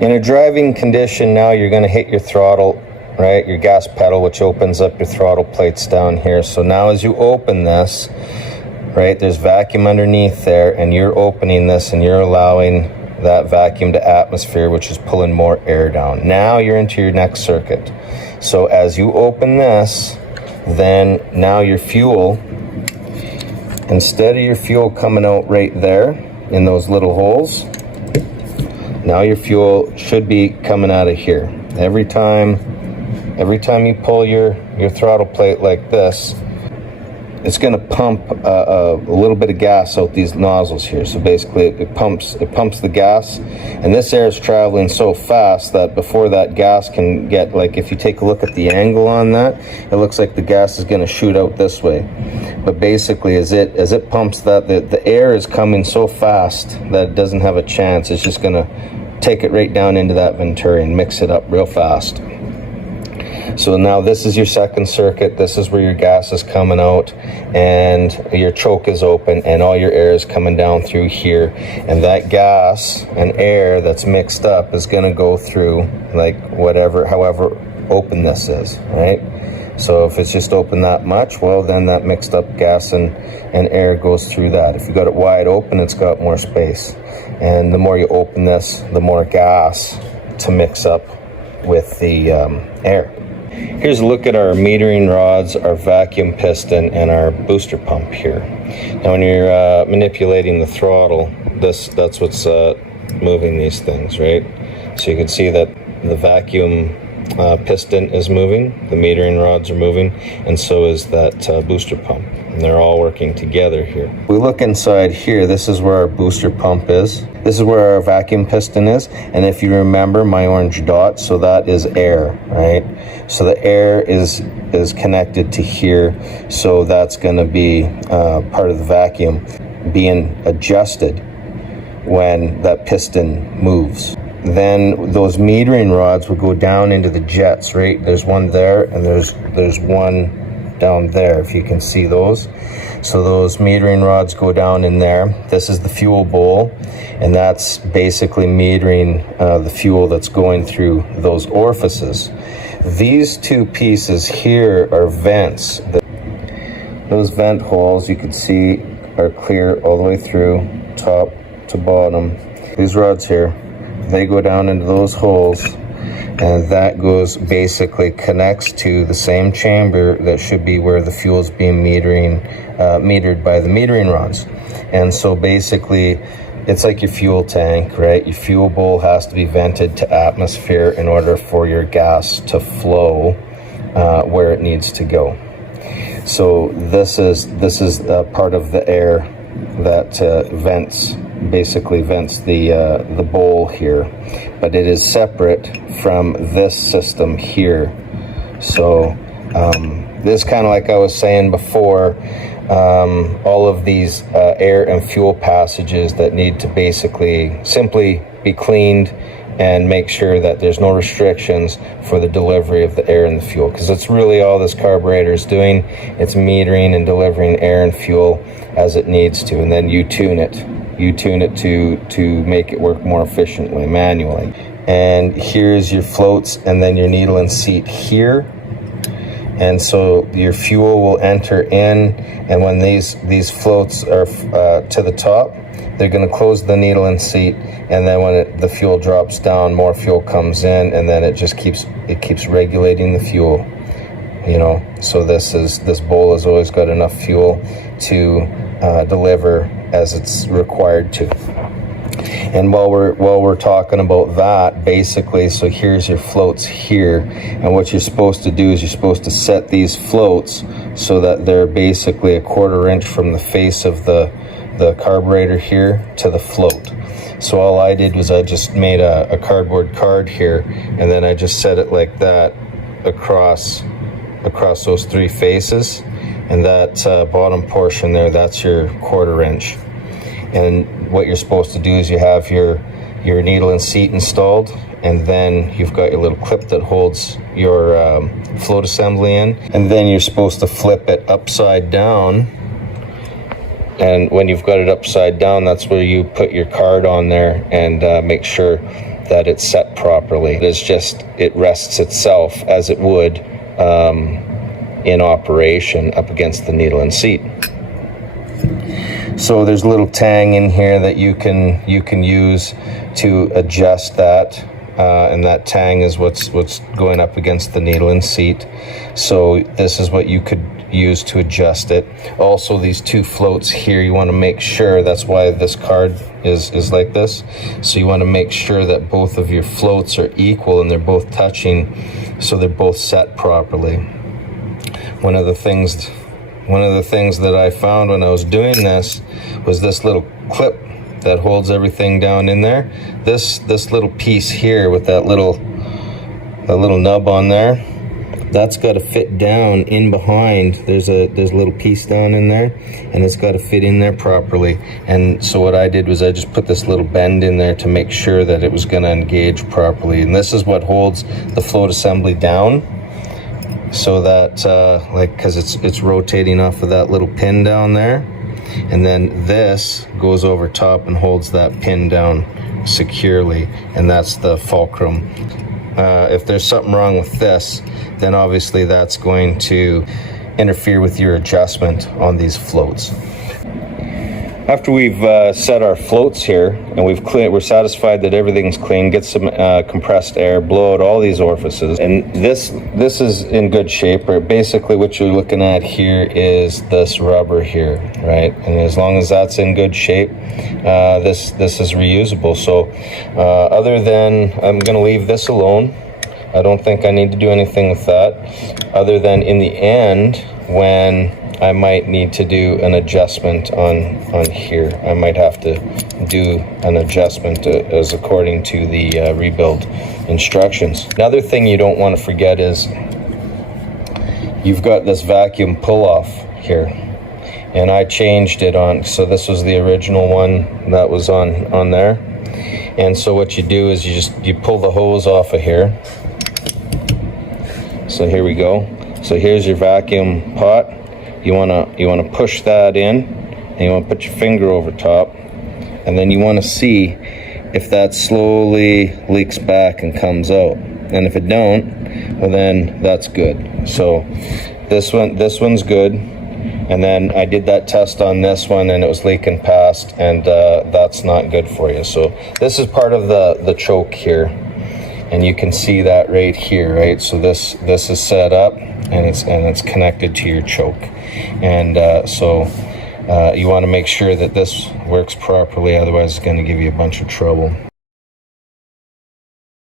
In a driving condition now, you're going to hit your throttle, right, your gas pedal, which opens up your throttle plates down here. So now as you open this, right, there's vacuum underneath there, and you're opening this and you're allowing that vacuum to atmosphere, which is pulling more air down. Now you're into your next circuit. So as you open this, then now your fuel, instead of your fuel coming out right there in those little holes, now your fuel should be coming out of here. Every time you pull your throttle plate like this, it's going to pump a little bit of gas out these nozzles here. So basically it pumps the gas, and this air is traveling so fast that before that gas can get, like if you take a look at the angle on that, it looks like the gas is going to shoot out this way. But basically as it pumps that, the air is coming so fast that it doesn't have a chance. It's just going to take it right down into that Venturi and mix it up real fast. So now this is your second circuit. This is where your gas is coming out and your choke is open and all your air is coming down through here. And that gas and air that's mixed up is going to go through like however open this is, right? So if it's just open that much, well, then that mixed up gas and air goes through that. If you got it wide open, it's got more space. And the more you open this, the more gas to mix up with the air. Here's a look at our metering rods, our vacuum piston, and our booster pump here. Now when you're manipulating the throttle, that's what's moving these things, right? So you can see that the vacuum piston is moving, the metering rods are moving, and so is that booster pump. And they're all working together here. We look inside here, this is where our booster pump is. This is where our vacuum piston is. And if you remember my orange dot, so that is air, right? So the air is connected to here. So that's gonna be part of the vacuum being adjusted when that piston moves. Then those metering rods will go down into the jets, right? There's one there and there's one down there, if you can see those. So those metering rods go down in there. This is the fuel bowl, and that's basically metering the fuel that's going through those orifices. These two pieces here are vents. Those vent holes you can see are clear all the way through, top to bottom. These rods here, they go down into those holes, and that goes basically connects to the same chamber that should be where the fuel is being metered by the metering rods. And so basically it's like your fuel tank, right? Your fuel bowl has to be vented to atmosphere in order for your gas to flow where it needs to go. So this is part of the air that basically vents the bowl here, but it is separate from this system here. So this kind of like I was saying before, all of these air and fuel passages that need to basically simply be cleaned and make sure that there's no restrictions for the delivery of the air and the fuel, because that's really all this carburetor is doing. It's metering and delivering air and fuel as it needs to, and then you tune it to make it work more efficiently manually. And here's your floats and then your needle and seat here. And so your fuel will enter in, and when these floats are to the top, they're going to close the needle and seat, and then when the fuel drops down, more fuel comes in, and then it just keeps regulating the fuel, you know. So this bowl has always got enough fuel to deliver as it's required to. And while we're talking about that, basically, so here's your floats here, and what you're supposed to do is you're supposed to set these floats so that they're basically a 1/4 inch from the face of the carburetor here to the float. So all I did was I just made a cardboard card here, and then I just set it like that across those three faces, and that bottom portion there, that's your 1/4 inch. And what you're supposed to do is you have your needle and seat installed, and then you've got your little clip that holds your float assembly in, and then you're supposed to flip it upside down And when you've got it upside down, that's where you put your card on there and make sure that it's set properly. It rests itself as it would in operation up against the needle and seat. So there's a little tang in here that you can use to adjust that, and that tang is what's going up against the needle and seat. So this is what you could use to adjust it. Also, these two floats here, you want to make sure, that's why this card is like this. So you want to make sure that both of your floats are equal and they're both touching, so they're both set properly. One of the things that I found when I was doing this was this little clip that holds everything down in there. This little piece here with that little nub on there, that's got to fit down in behind. There's a little piece down in there, and it's got to fit in there properly. And so what I did was I just put this little bend in there to make sure that it was going to engage properly. And this is what holds the float assembly down, so that because it's rotating off of that little pin down there, and then this goes over top and holds that pin down securely, and that's the fulcrum. If there's something wrong with this, then obviously that's going to interfere with your adjustment on these floats. After we've set our floats here and we're satisfied that everything's clean, get some compressed air, blow out all these orifices, and this is in good shape. Or basically what you're looking at here is this rubber here, right? And as long as that's in good shape, this is reusable. So other than, I'm going to leave this alone. I don't think I need to do anything with that, other than in the end, when I might need to do an adjustment on here. I might have to do an adjustment as according to the rebuild instructions. Another thing you don't want to forget is you've got this vacuum pull-off here, and I changed it on, so this was the original one that was on there. And so what you do is you pull the hose off of here. So here we go. So here's your vacuum pot. You wanna push that in, and you wanna put your finger over top, and then you wanna see if that slowly leaks back and comes out. And if it don't, well then that's good. So this one's good. And then I did that test on this one, and it was leaking past, and that's not good for you. So this is part of the choke here, and you can see that right here, right? So this is set up, and it's connected to your choke, and so you want to make sure that this works properly, otherwise it's going to give you a bunch of trouble.